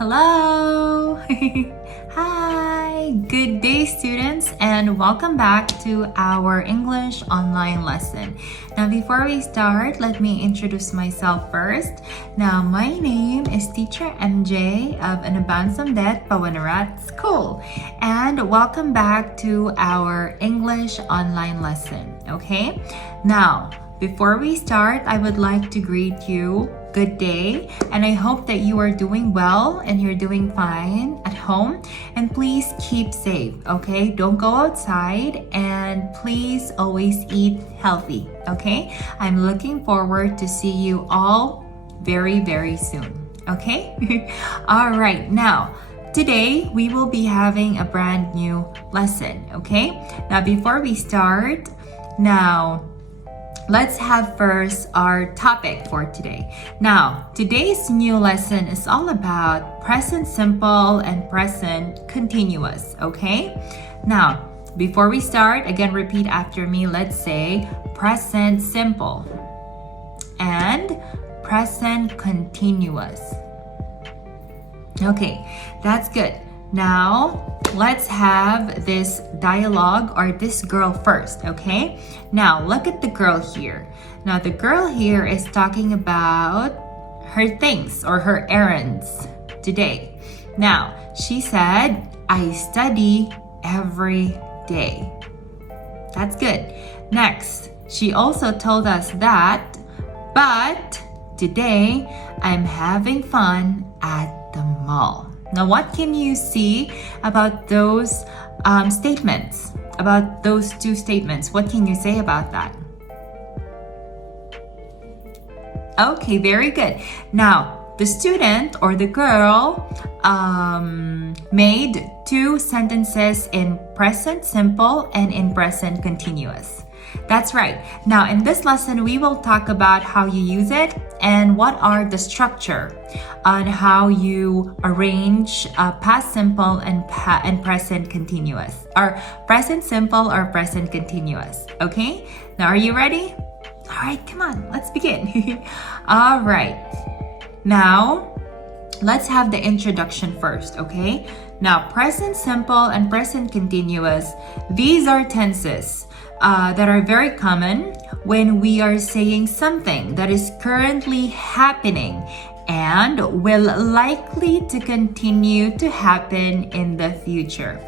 Hello! Hi! Good day, students, and welcome back to our English online lesson. Now, before we start, let me introduce myself first. Now, my name is Teacher MJ of Anabansamdet Pawanarat School, and welcome back to our English online lesson. Okay? Now, before we start, I would like to greet you good day, and I hope that you are doing well and you're doing fine at home, and please keep safe. Okay, don't go outside, and please always eat healthy. Okay, I'm looking forward to see you all very soon. Okay. All right, now today we will be having a brand new lesson. Okay, now before we start, let's have first our topic for today. Now, today's new lesson is all about present simple and present continuous, okay? Now, before we start, again, repeat after me. Let's say present simple and present continuous. Okay, that's good. Now, let's have this dialogue or this girl first, okay? Now, look at the girl here. Now, the girl here is talking about her things or her errands today. Now, she said, I study every day. That's good. Next, she also told us that, but today I'm having fun at the mall. Now, what can you see about those statements? About those two statements? What can you say about that? Okay, very good. Now, the student or the girl made two sentences in present simple and in present continuous. That's right. Now, in this lesson, we will talk about how you use it and what are the structure on how you arrange past simple and present continuous, or present simple or present continuous. Okay? Now, are you ready? All right, come on, let's begin. All right. Now, let's have the introduction first, okay? Now, present simple and present continuous, these are tenses that are very common when we are saying something that is currently happening and will likely to continue to happen in the future.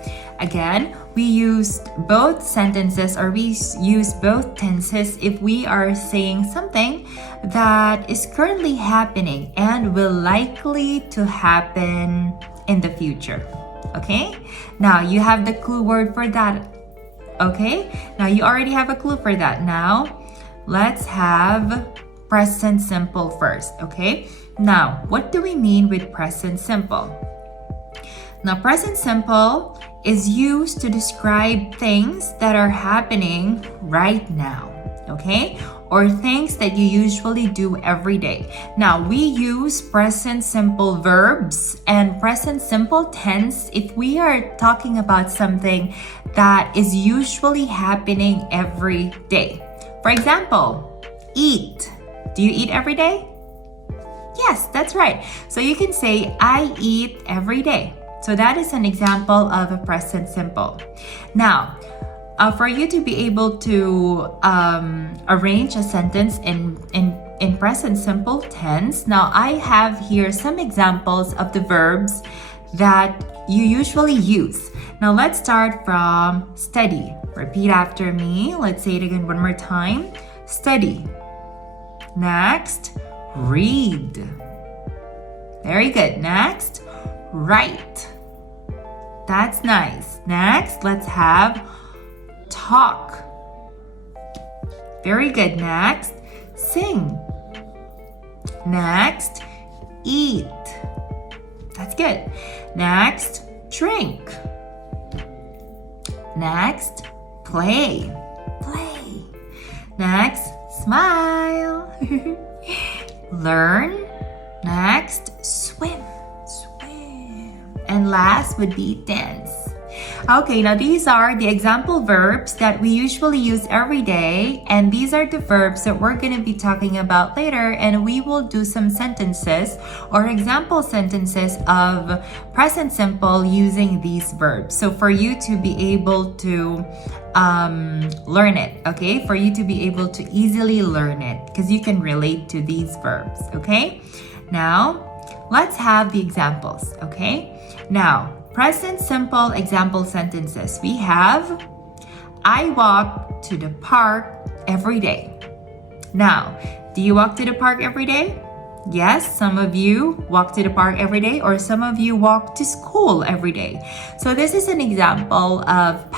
Again, we use both sentences or we use both tenses if we are saying something that is currently happening and will likely to happen in the future. Okay? Now, you have the clue word for that. Okay? Now, you already have a clue for that. Now, let's have present simple first. Okay? Now, what do we mean with present simple? Now, present simple is used to describe things that are happening right now, okay? Or things that you usually do every day. Now, we use present simple verbs and present simple tense if we are talking about something that is usually happening every day. For example, eat. Do you eat every day? Yes, that's right. So you can say, I eat every day. So that is an example of a present simple. Now, for you to be able to arrange a sentence in present simple tense, now I have here some examples of the verbs that you usually use. Now let's start from study. Repeat after me. Let's say it again one more time. Study. Next, read. Very good. Next, write. That's nice. Next, let's have talk. Very good. Next, sing. Next, eat. That's good. Next, drink. Next, play. Play. Next, smile. Learn. Next, swim. Swim. And last would be dance. Okay, now these are the example verbs that we usually use every day, and these are the verbs that we're going to be talking about later, and we will do some sentences or example sentences of present simple using these verbs. So for you to be able to learn it, okay? For you to be able to easily learn it because you can relate to these verbs, okay? Now, let's have the examples, okay? Now, present simple example sentences. We have, I walk to the park every day. Now, do you walk to the park every day? Yes, some of you walk to the park every day, or some of you walk to school every day. So this is an example of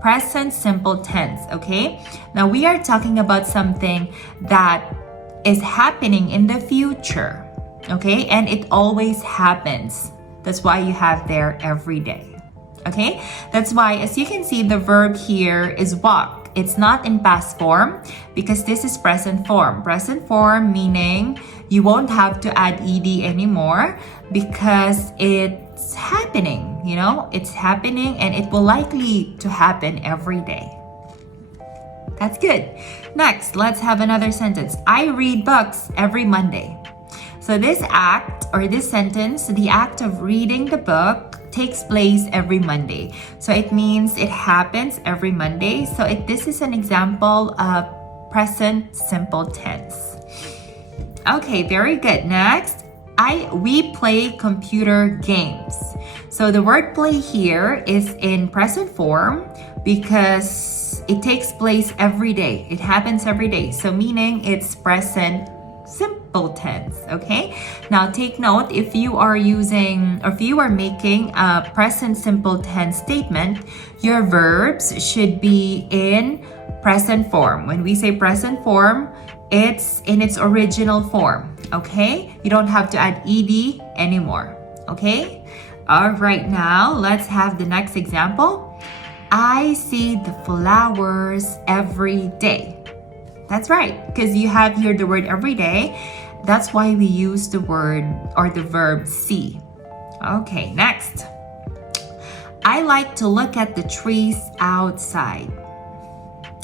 present simple tense, okay? Now we are talking about something that is happening in the future, okay? And it always happens. That's why you have there every day, okay? That's why, as you can see, the verb here is walk. It's not in past form because this is present form. Present form meaning you won't have to add ed anymore because it's happening, you know? It's happening and it will likely to happen every day. That's good. Next, let's have another sentence. I read books every Monday. So this act or this sentence, the act of reading the book takes place every Monday. So it means it happens every Monday. So this is an example of present simple tense. Okay, very good. Next, we play computer games. So the word play here is in present form because it takes place every day. It happens every day. So meaning it's present simple tense, okay? Now take note, if you are making a present simple tense statement, your verbs should be in present form. When we say present form, it's in its original form, okay? You don't have to add ed anymore, okay? All right, now let's have the next example. I see the flowers every day. That's right, because you have here the word every day. That's why we use the word or the verb see. Okay, next. I like to look at the trees outside.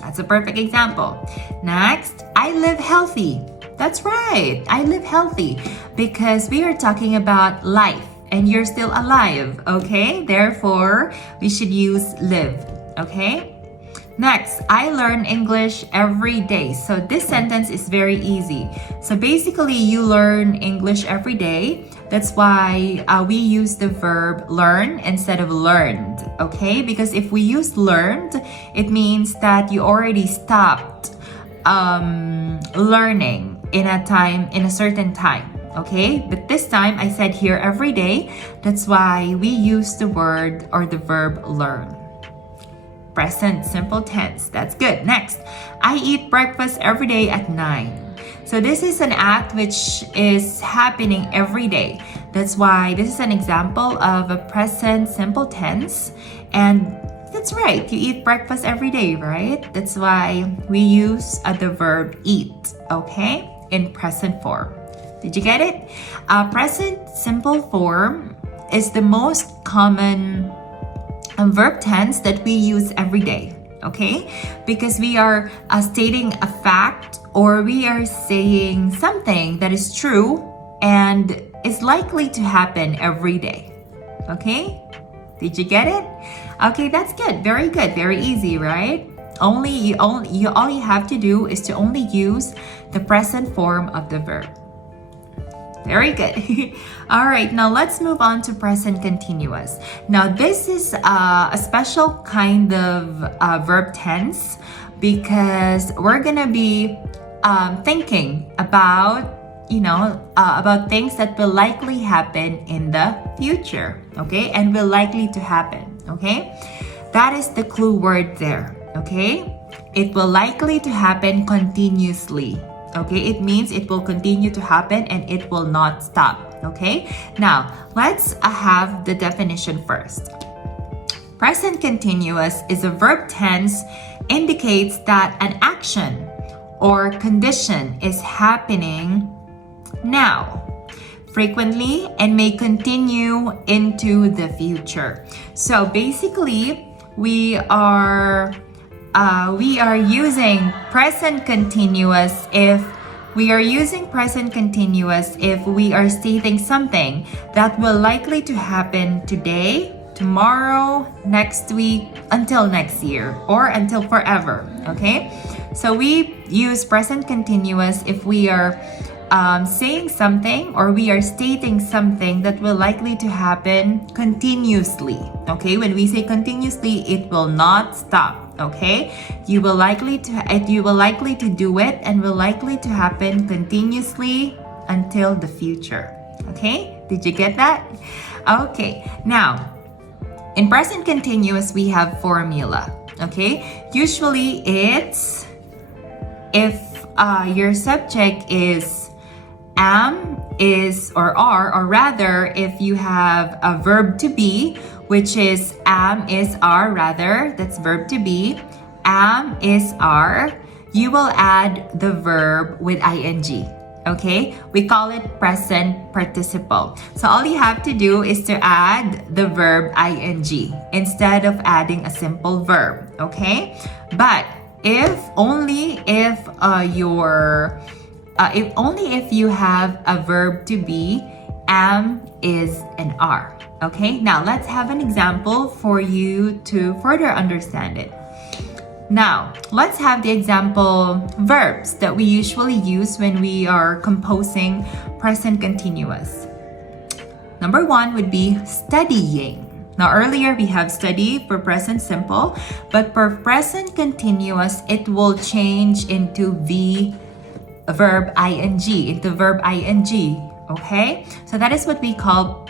That's a perfect example. Next, I live healthy. That's right, I live healthy because we are talking about life and you're still alive, okay? Therefore, we should use live, okay? Next, I learn English every day. So this sentence is very easy. So basically, you learn English every day. That's why we use the verb learn instead of learned, okay? Because if we use learned, it means that you already stopped learning in a certain time, okay? But this time, I said here every day. That's why we use the word or the verb learn. Present simple tense. That's good. Next, I eat breakfast every day at 9. So this is an act which is happening every day. That's why this is an example of a present simple tense. And that's right, you eat breakfast every day, right? That's why we use the verb eat, okay? In present form. Did you get it? Present simple form is the most common verb tense that we use every day, okay? Because we are stating a fact or we are saying something that is true and is likely to happen every day, okay? Did you get it? Okay, that's good. Very good. Very easy, right? All you have to do is to only use the present form of the verb. Very good. All right, now let's move on to present continuous. Now this is a special kind of verb tense because we're gonna be thinking about about things that will likely happen in the future, okay, and will likely to happen, okay. That is the clue word there, okay. It will likely to happen continuously. Okay, it means it will continue to happen and it will not stop. Okay, now let's have the definition first. Present continuous is a verb tense, indicates that an action or condition is happening now. frequently, and may continue into the future. So basically, we are using present continuous if we are stating something that will likely to happen today, tomorrow, next week, until next year, or until forever. Okay, so we use present continuous if we are saying something or we are stating something that will likely to happen continuously. Okay, when we say continuously, it will not stop. Okay, you will likely to do it and will likely to happen continuously until the future. Okay, did you get that? Okay, now in present continuous we have formula. Okay, usually it's if your subject is am, is, or are, or rather if you have a verb to be, which is am, is, are, rather, that's verb to be, am, is, are, you will add the verb with ing. Okay, we call it present participle. So all you have to do is to add the verb ing instead of adding a simple verb. Okay, but if you have a verb to be, am, is, and are. Okay, now let's have an example for you to further understand it. Now, let's have the example verbs that we usually use when we are composing present continuous. Number one would be studying. Now, earlier we have study for present simple, but for present continuous, it will change into verb ing. Okay, so that is what we call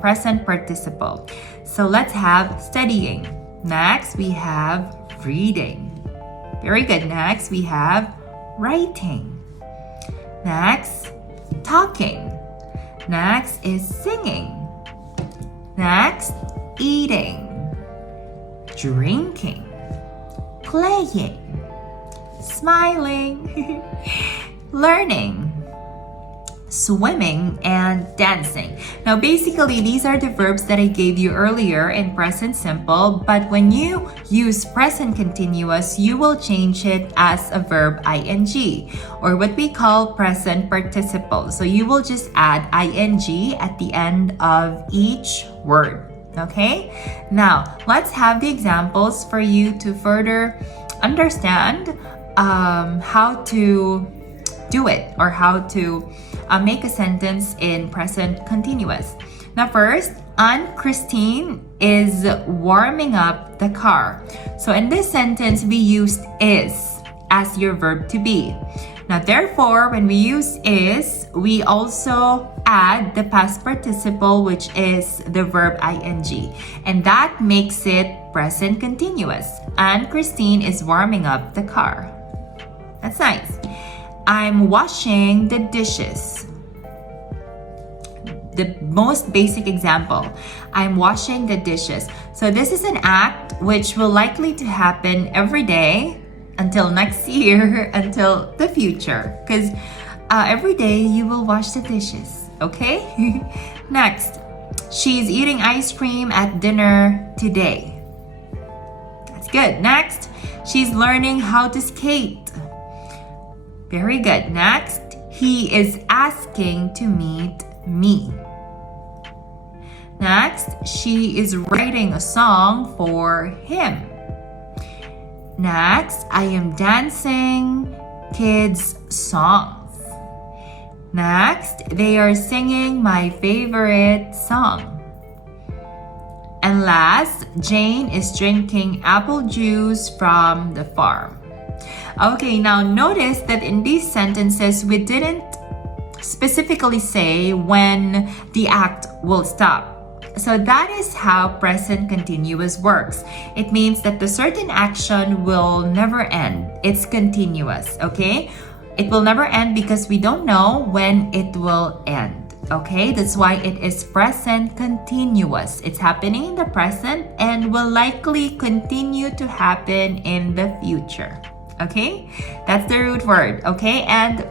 present participle. So let's have studying. Next, we have reading. Very good. Next, we have writing. Next, talking. Next is singing. Next, eating, drinking, playing, smiling, learning, swimming, and dancing. Now basically these are the verbs that I gave you earlier in present simple, but when you use present continuous, you will change it as a verb ing, or what we call present participle. So you will just add ing at the end of each word. Okay, now let's have the examples for you to further understand how to do it, or how to make a sentence in present continuous. Now first, Aunt Christine is warming up the car. So in this sentence, we used is as your verb to be. Now therefore, when we use is, we also add the past participle, which is the verb ing, and that makes it present continuous. Aunt Christine is warming up the car. That's nice. I'm washing the dishes. The most basic example, I'm washing the dishes. So this is an act which will likely to happen every day until next year, until the future, because every day you will wash the dishes. Okay. Next, she's eating ice cream at dinner today. That's good. Next, she's learning how to skate. Very good. Next, he is asking to meet me. Next, she is writing a song for him. Next, I am dancing kids' songs. Next, they are singing my favorite song. And last, Jane is drinking apple juice from the farm. Okay, now notice that in these sentences, we didn't specifically say when the act will stop. So that is how present continuous works. It means that the certain action will never end. It's continuous, okay? It will never end because we don't know when it will end, okay? That's why it is present continuous. It's happening in the present and will likely continue to happen in the future, okay? That's the root word, okay? And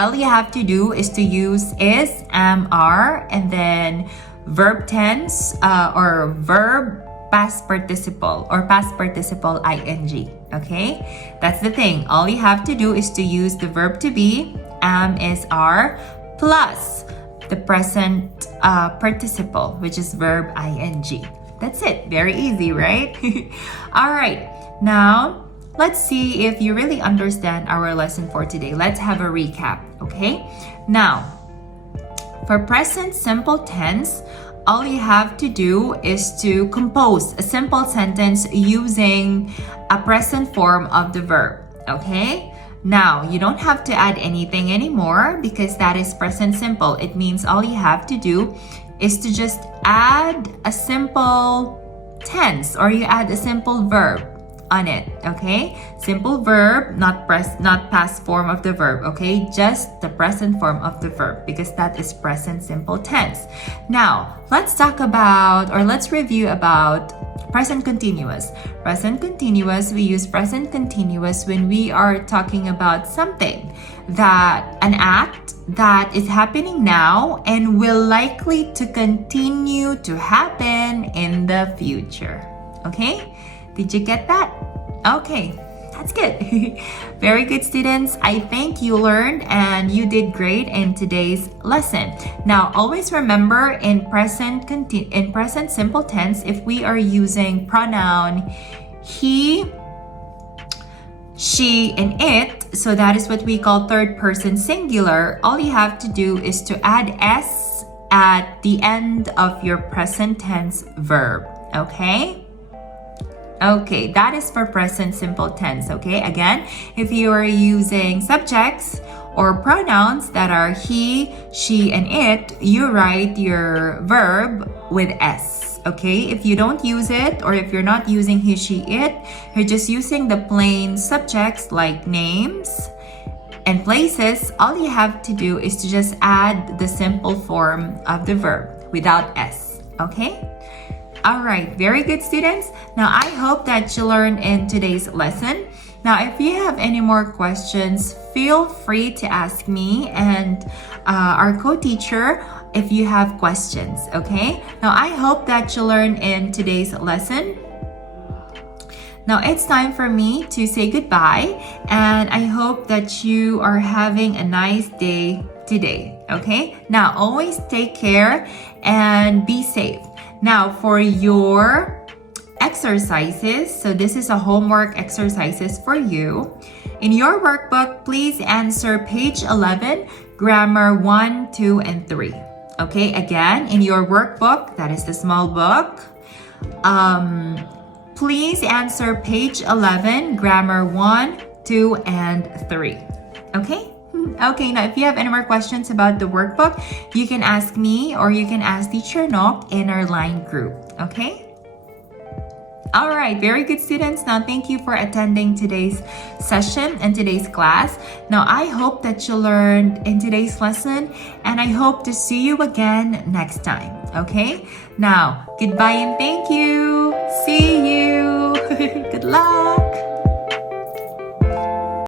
all you have to do is to use is, am, are, and then verb tense or verb past participle or past participle ing. Okay, that's the thing. All you have to do is to use the verb to be, am, is, are, plus the present participle, which is verb ing. That's it. Very easy, right? All right. Now, let's see if you really understand our lesson for today. Let's have a recap, okay? Now, for present simple tense, all you have to do is to compose a simple sentence using a present form of the verb, okay? Now, you don't have to add anything anymore because that is present simple. It means all you have to do is to just add a simple tense or you add a simple verb on it, okay? Simple verb, not past form of the verb, okay? Just the present form of the verb because that is present simple tense. Now, let's talk about or let's review about present continuous. Present continuous, we use present continuous when we are talking about something that an act that is happening now and will likely to continue to happen in the future. Okay? Did you get that? Okay, that's good. Very good, students. I think you learned and you did great in today's lesson. Now, always remember in present simple tense, if we are using pronoun he, she, and it, so that is what we call third person singular, all you have to do is to add s at the end of your present tense verb, okay? Okay, that is for present simple tense, okay? Again, if you are using subjects or pronouns that are he, she, and it, you write your verb with s, okay? If you don't use it or if you're not using he, she, it, you're just using the plain subjects like names and places, all you have to do is to just add the simple form of the verb without s, okay? All right, very good, students. Now, I hope that you learned in today's lesson. Now, if you have any more questions, feel free to ask me and our co-teacher if you have questions, okay? Now, I hope that you learned in today's lesson. Now, it's time for me to say goodbye, and I hope that you are having a nice day today, okay? Now, always take care and be safe. Now, for your exercises, so this is a homework exercises for you. In your workbook, please answer page 11, grammar 1, 2, and 3. Okay, again, in your workbook, that is the small book, please answer page 11, grammar 1, 2, and 3. Okay? Okay, now if you have any more questions about the workbook, you can ask me or you can ask Teacher Nok in our line group. Okay? All right, very good, students. Now, thank you for attending today's session and today's class. Now, I hope that you learned in today's lesson and I hope to see you again next time. Okay? Now, goodbye and thank you. See you. Good luck.